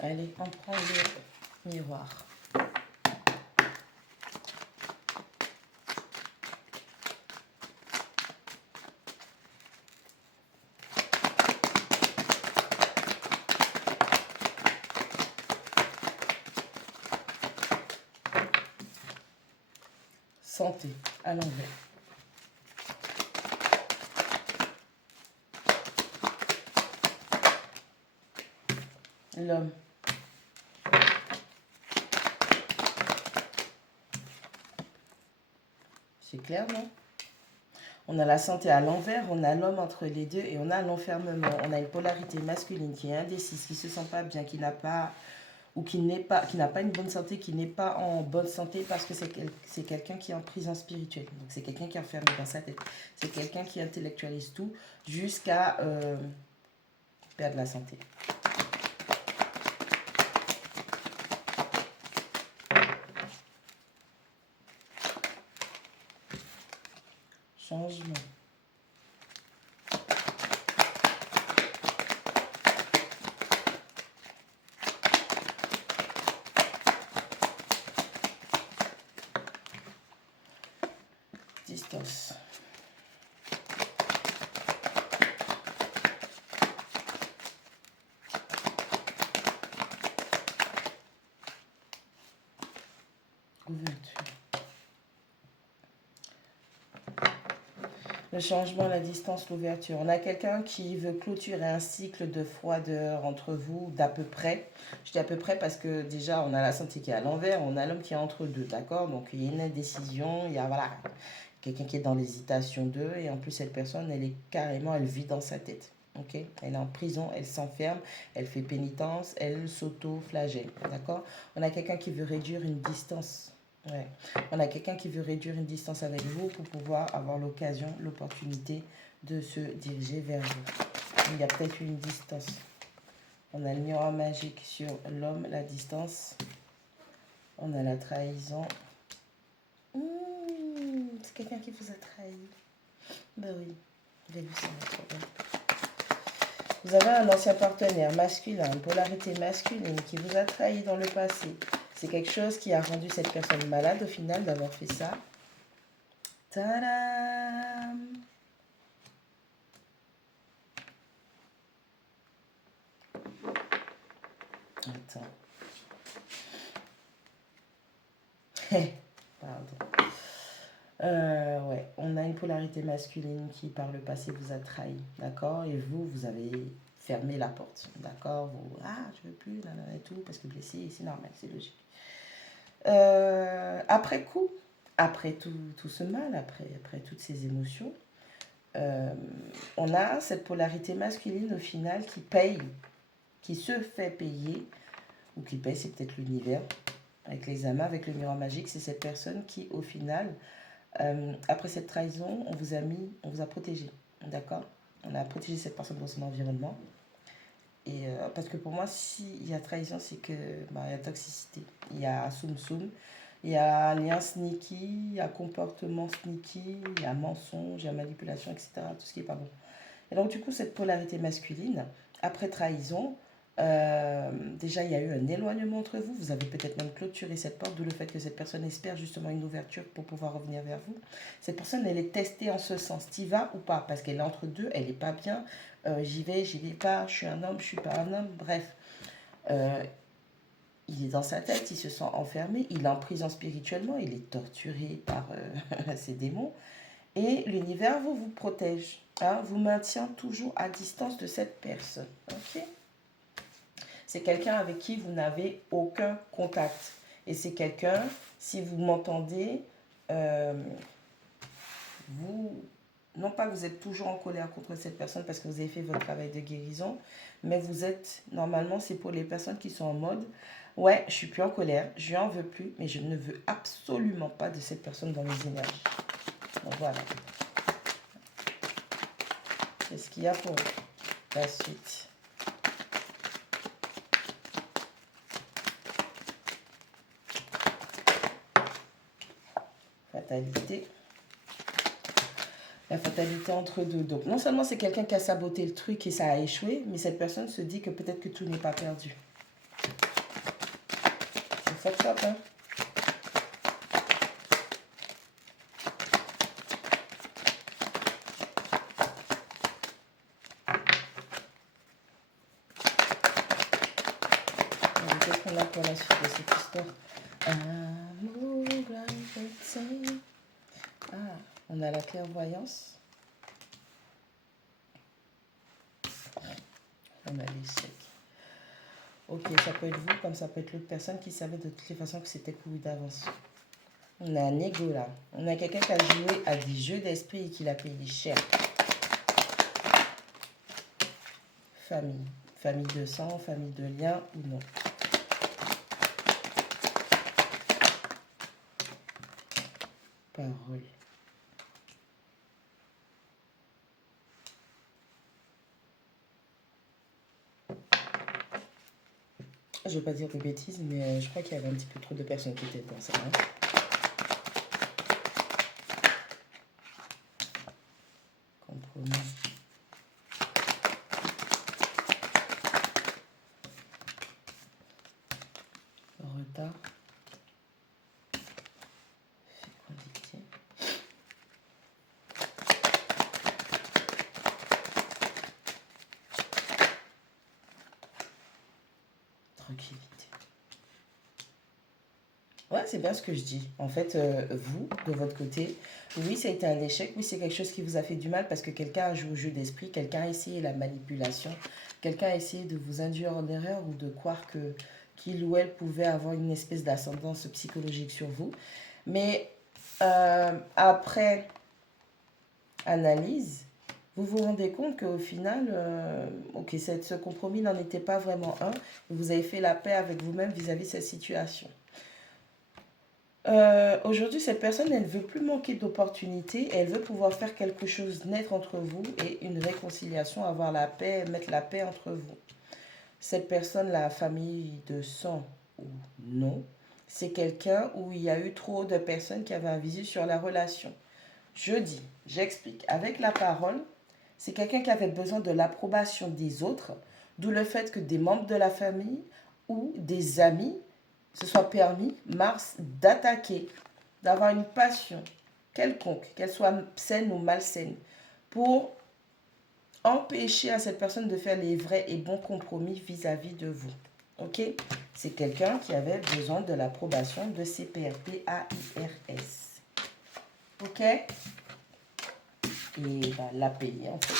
Allez, on prend le miroir. Santé, à l'envers. L'homme. C'est clair, non? On a la santé à l'envers, on a l'homme entre les deux et on a l'enfermement. On a une polarité masculine qui est indécise, qui ne se sent pas bien, qui n'a pas ou qui n'a pas une bonne santé, qui n'est pas en bonne santé parce que c'est quelqu'un qui est en prison spirituelle. Donc c'est quelqu'un qui est enfermé dans sa tête. C'est quelqu'un qui intellectualise tout jusqu'à perdre la santé. Changement. Distance. Ouverture. Le changement, la distance, l'ouverture. On a quelqu'un qui veut clôturer un cycle de froideur entre vous d'à peu près. Je dis à peu près parce que déjà, on a la santé qui est à l'envers, on a l'homme qui est entre deux, d'accord? Donc, il y a une indécision, il y a, voilà, quelqu'un qui est dans l'hésitation d'eux. Et en plus, cette personne, elle est carrément, elle vit dans sa tête. Ok, elle est en prison, elle s'enferme, elle fait pénitence, elle s'auto-flagelle. D'accord? On a quelqu'un qui veut réduire une distance. Ouais. On a quelqu'un qui veut réduire une distance avec vous pour pouvoir avoir l'occasion, l'opportunité de se diriger vers vous. Il y a peut-être une distance. On a le miroir magique sur l'homme, la distance. On a la trahison. C'est quelqu'un qui vous a trahi. Ben oui, j'ai vu ça. Vous avez un ancien partenaire masculin, une polarité masculine qui vous a trahi dans le passé. C'est quelque chose qui a rendu cette personne malade au final d'avoir fait ça. Tadam! Attends. Pardon. Ouais, on a une polarité masculine qui par le passé vous a trahi, d'accord? Et vous, vous avez fermé la porte, d'accord? Vous, je veux plus, nanana et tout, parce que blessé, c'est normal, c'est logique. Après coup, après tout ce mal, après toutes ces émotions, on a cette polarité masculine au final qui paye, qui se fait payer, ou qui paye, c'est peut-être l'univers, avec l'examen, avec le miroir magique, c'est cette personne qui au final, après cette trahison, on vous a protégé, d'accord? On a protégé cette personne dans son environnement. Et parce que pour moi, s'il y a trahison, c'est que il y a toxicité, il y a soum, il y a lien sneaky, il y a comportement sneaky, il y a mensonge, il y a manipulation, etc. Tout ce qui n'est pas bon. Et donc, du coup, cette polarité masculine, après trahison, déjà, il y a eu un éloignement entre vous. Vous avez peut-être même clôturé cette porte, d'où le fait que cette personne espère justement une ouverture pour pouvoir revenir vers vous. Cette personne, elle est testée en ce sens. T'y vas ou pas? Parce qu'elle est entre deux, elle n'est pas bien. J'y vais pas, je suis un homme, je suis pas un homme. Bref, il est dans sa tête, il se sent enfermé, il est en prison spirituellement, il est torturé par ses démons. Et l'univers vous protège, vous maintient toujours à distance de cette personne. Ok? C'est quelqu'un avec qui vous n'avez aucun contact. Et c'est quelqu'un, si vous m'entendez, vous, non pas que vous êtes toujours en colère contre cette personne parce que vous avez fait votre travail de guérison, mais vous êtes, normalement, c'est pour les personnes qui sont en mode, ouais, je suis plus en colère, je lui en veux plus, mais je ne veux absolument pas de cette personne dans mes énergies. Donc voilà. C'est ce qu'il y a pour la suite. Fatalité. La fatalité entre deux. Donc non seulement c'est quelqu'un qui a saboté le truc et ça a échoué, mais cette personne se dit que peut-être que tout n'est pas perdu. Stop, stop, hein. Qu'est-ce qu'on a pour la suite de cette histoire? Amour, gravité. Ah, on a la clairvoyance. On a l'échec. Ok, ça peut être vous, comme ça peut être l'autre personne qui savait de toutes les façons que c'était couru d'avance. On a un ego là. On a quelqu'un qui a joué à des jeux d'esprit et qui l'a payé cher. Famille. Famille de sang, famille de lien ou non. Parole. Je ne vais pas dire de bêtises, mais je crois qu'il y avait un petit peu trop de personnes qui étaient dans ça. Hein. Compromis. Retard. Fécondité. Tranquillité. Ouais, c'est bien ce que je dis. En fait, vous, de votre côté, oui, ça a été un échec. Oui, c'est quelque chose qui vous a fait du mal parce que quelqu'un a joué au jeu d'esprit, quelqu'un a essayé la manipulation, quelqu'un a essayé de vous induire en erreur ou de croire que qu'il ou elle pouvait avoir une espèce d'ascendance psychologique sur vous. Mais après analyse, vous vous rendez compte qu'au final, ok, ce compromis n'en était pas vraiment un. Vous avez fait la paix avec vous-même vis-à-vis de cette situation. Aujourd'hui, cette personne, elle ne veut plus manquer d'opportunités. Elle veut pouvoir faire quelque chose naître entre vous et une réconciliation, avoir la paix, mettre la paix entre vous. Cette personne, la famille de sang ou non, c'est quelqu'un où il y a eu trop de personnes qui avaient un visu sur la relation. Je dis, j'explique. Avec la parole, c'est quelqu'un qui avait besoin de l'approbation des autres, d'où le fait que des membres de la famille ou des amis se soient permis, Mars, d'attaquer, d'avoir une passion quelconque, qu'elle soit saine ou malsaine, pour empêcher à cette personne de faire les vrais et bons compromis vis-à-vis de vous. Ok? C'est quelqu'un qui avait besoin de l'approbation de ses pairs, P-A-I-R-S. Ok? Et bah, l'a payé en fait.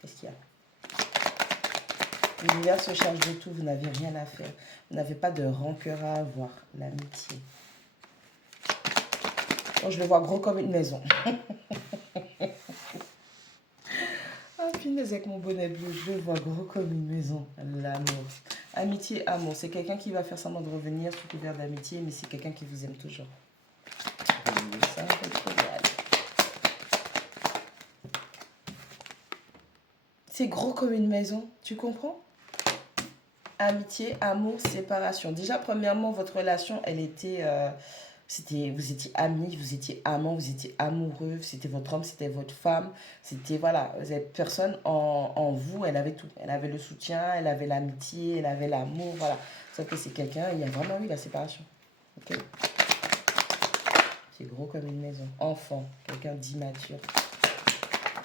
Qu'est-ce qu'il y a? L'univers se charge de tout, vous n'avez rien à faire. Vous n'avez pas de rancœur à avoir. L'amitié. Oh, je le vois gros comme une maison. Ah, punaise, avec mon bonnet bleu, je le vois gros comme une maison. L'amour. Amitié, amour. C'est quelqu'un qui va faire semblant de revenir sous couvert d'amitié, mais c'est quelqu'un qui vous aime toujours. Ça va être génial. C'est gros comme une maison, tu comprends? Amitié, amour, séparation. Déjà, premièrement, votre relation, elle était... vous étiez amis, vous étiez amants, vous étiez amoureux, c'était votre homme, c'était votre femme, c'était, voilà, cette personne en vous, elle avait tout. Elle avait le soutien, elle avait l'amitié, elle avait l'amour, voilà. Sauf que c'est quelqu'un, il y a vraiment eu la séparation. Ok? C'est gros comme une maison. Enfant, quelqu'un d'immature.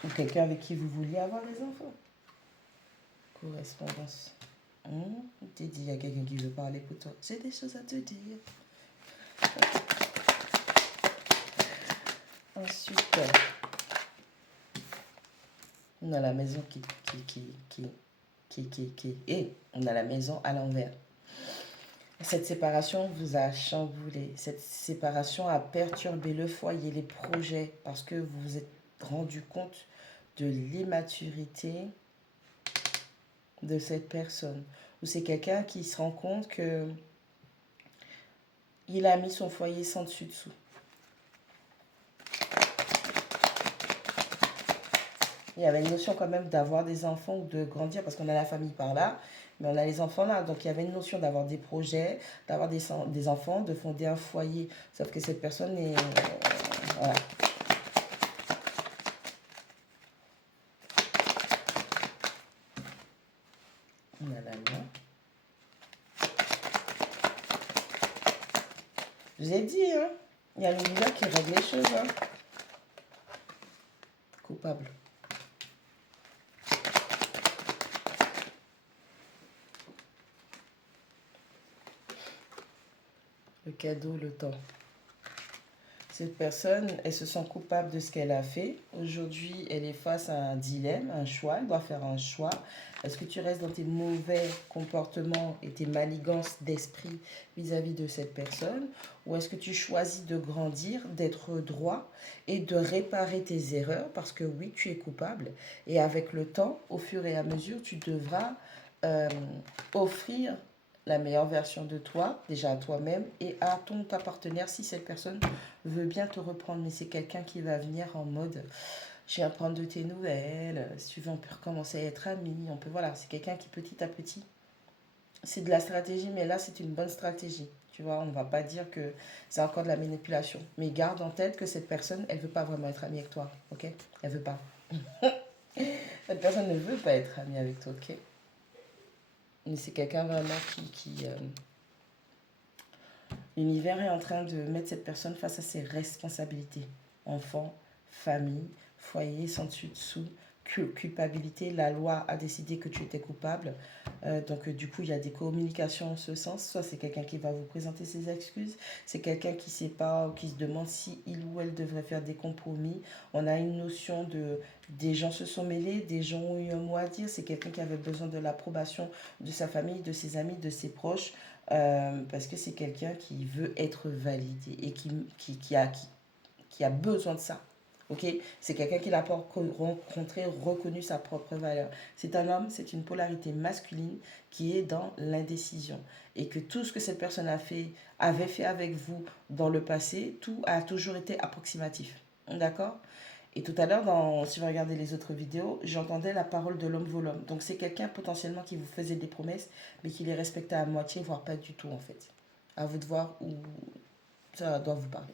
Ou quelqu'un avec qui vous vouliez avoir des enfants. Correspondance. T'es dit, il y a quelqu'un qui veut parler pour toi. J'ai des choses à te dire. Ensuite, on a la maison et on a la maison à l'envers. Cette séparation vous a chamboulé. Cette séparation a perturbé le foyer, les projets, parce que vous vous êtes rendu compte de l'immaturité de cette personne. Ou c'est quelqu'un qui se rend compte que il a mis son foyer sans dessus-dessous. Il y avait une notion quand même d'avoir des enfants ou de grandir, parce qu'on a la famille par là, mais on a les enfants là. Donc il y avait une notion d'avoir des projets, d'avoir des enfants, de fonder un foyer. Sauf que cette personne est... voilà. On a la loi. Je vous ai dit, hein, il y a l'univers qui règle les choses. Hein. Coupable. Le cadeau, le temps. Cette personne, elle se sent coupable de ce qu'elle a fait. Aujourd'hui, elle est face à un dilemme, un choix. Elle doit faire un choix. Est-ce que tu restes dans tes mauvais comportements et tes manigances d'esprit vis-à-vis de cette personne? Ou est-ce que tu choisis de grandir, d'être droit et de réparer tes erreurs? Parce que oui, tu es coupable. Et avec le temps, au fur et à mesure, tu devras euh, offrir la meilleure version de toi, déjà à toi-même et à ta partenaire si cette personne veut bien te reprendre. Mais c'est quelqu'un qui va venir en mode je viens prendre de tes nouvelles, si tu veux on peut recommencer à être amis, on peut voilà, c'est quelqu'un qui petit à petit, c'est de la stratégie mais là c'est une bonne stratégie. Tu vois, on ne va pas dire que c'est encore de la manipulation. Mais garde en tête que cette personne, elle veut pas vraiment être amie avec toi, ok? Elle veut pas. Cette personne ne veut pas être amie avec toi, ok? Mais c'est quelqu'un vraiment l'univers est en train de mettre cette personne face à ses responsabilités. Enfant, famille, foyer, sans dessus-dessous, culpabilité. La loi a décidé que tu étais coupable. Du coup, il y a des communications en ce sens. Soit c'est quelqu'un qui va vous présenter ses excuses, c'est quelqu'un qui ne sait pas ou qui se demande si il ou elle devrait faire des compromis. On a une notion de des gens se sont mêlés, des gens ont eu un mot à dire. C'est quelqu'un qui avait besoin de l'approbation de sa famille, de ses amis, de ses proches. Parce que c'est quelqu'un qui veut être validé et qui a besoin de ça. Ok, c'est quelqu'un qui n'a pas rencontré, reconnu sa propre valeur. C'est un homme, c'est une polarité masculine qui est dans l'indécision. Et que tout ce que cette personne avait fait avec vous dans le passé, tout a toujours été approximatif. D'accord? Et tout à l'heure, si vous regardez les autres vidéos, j'entendais la parole de l'homme volhomme. Donc c'est quelqu'un potentiellement qui vous faisait des promesses, mais qui les respectait à moitié, voire pas du tout en fait. À vous de voir où ça doit vous parler.